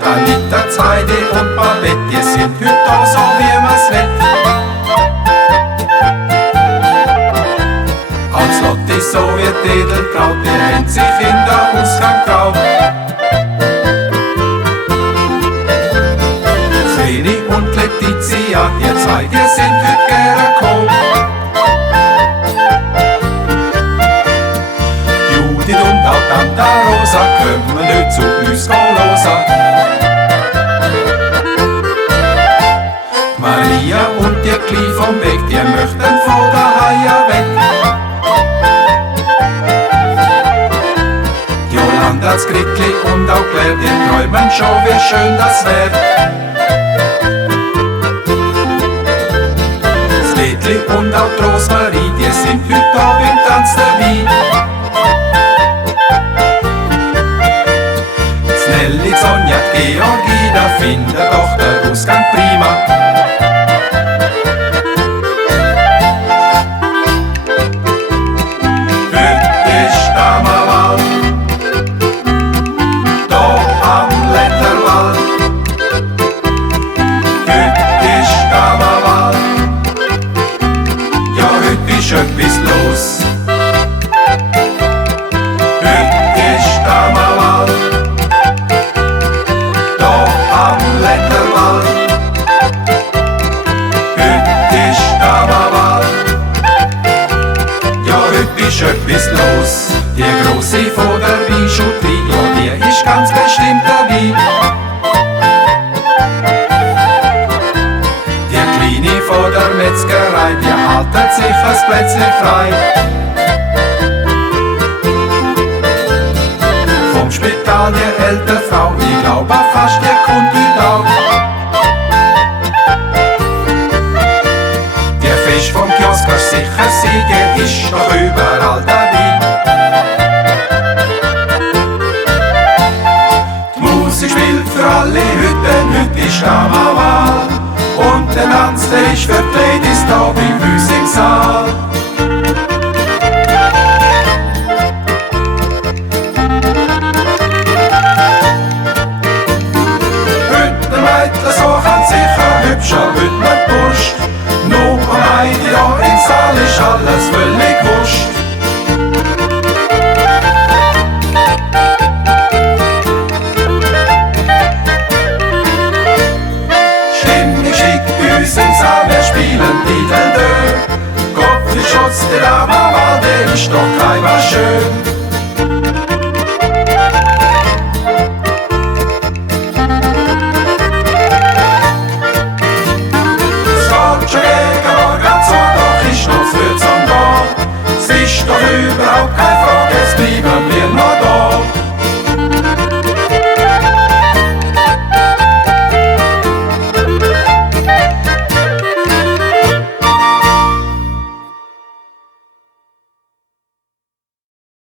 Anita, Heidi und Babette, die sind heute da, so wie man's will. Als Lotti so wie Edeltraut, die haben sich in der Ausgang getraut. Vreni und Letizia, die zwei, die sind heute gerne gekommen. Judith und auch Tante Rosa kommen heute zu uns hören. Maria und die Kleine vom Weg, die möchten von daheim weg. Die Jolanda, das Gritli und auch Claire, die träumen schon, wie schön das wär. Das Mädli und auch die Rosmarie, die sind heute da beim Tanz dabei. Das Nelly, die Sonja, die Georgina finden doch den Ausgang prima. Etwas los. Heute ist Carnaval, da am Letterwald. Heute ist Carnaval, ja, heute ist etwas los. Die Grosse von der Bijouterie, ja, die ist ganz bestimmt dabei. Die Kleine von der Metzgerei, die haltet sich ein Plätzchen frei. Vom Spital die ältere Frau, ich glaube fast, der kommt heute auch. Der Fisch vom Kiosk, kannst sicher sein, der ist doch überall dabei. Die Musik spielt für alle heute ist Carnaval. Und der Tanz, der ist für die Ladies da bei uns im Saal.